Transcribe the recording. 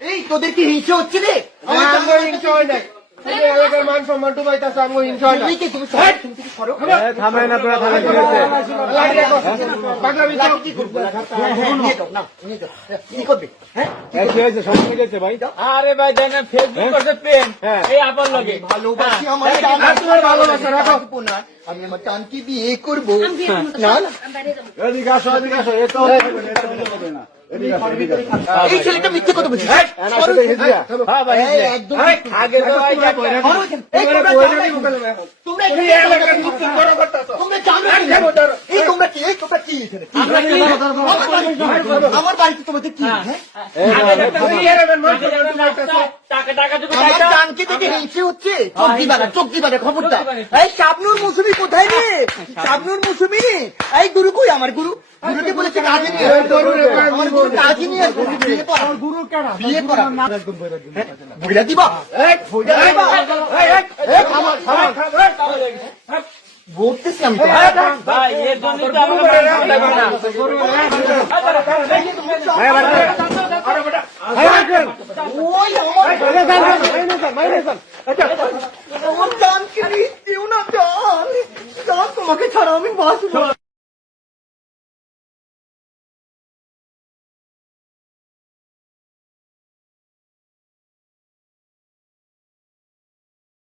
এই তোদের কি হিংসা হচ্ছে রে? হিংসা হয় নাই, মান সম্মান ডুবাইতেছে। আমি হিংসা হয় না। আরে ভাই দেখেন ফেসবুক করছে প্রেম এই আপনার লগে ভালোবাসি, আমার ভালোবাসা রাখো। আমি আমার টানকে বিয়ে করবো। না না, এই ছেলেটা মিথ্যে কথা বলছিস। আমার বাড়িতে তোমাদের কি টানকে থেকে হিংসে হচ্ছে? চোখ দিবানা খবরটা। এই শাবনুর মৌসুমী কোথায় রে? শাবনুর মৌসুমী, এই গুরু কই? আমার গুরু, গুরুকে বলেছে কাজে নিয়ে, আমার গুরু কাজে নিয়ে বিয়ে করা। গুরু কেন বিয়ে করা? বইরা দিবা, বলতেছি আমি ভাই এর জন্য তো তোমাকে ছাড়া আমি বাঁচবো।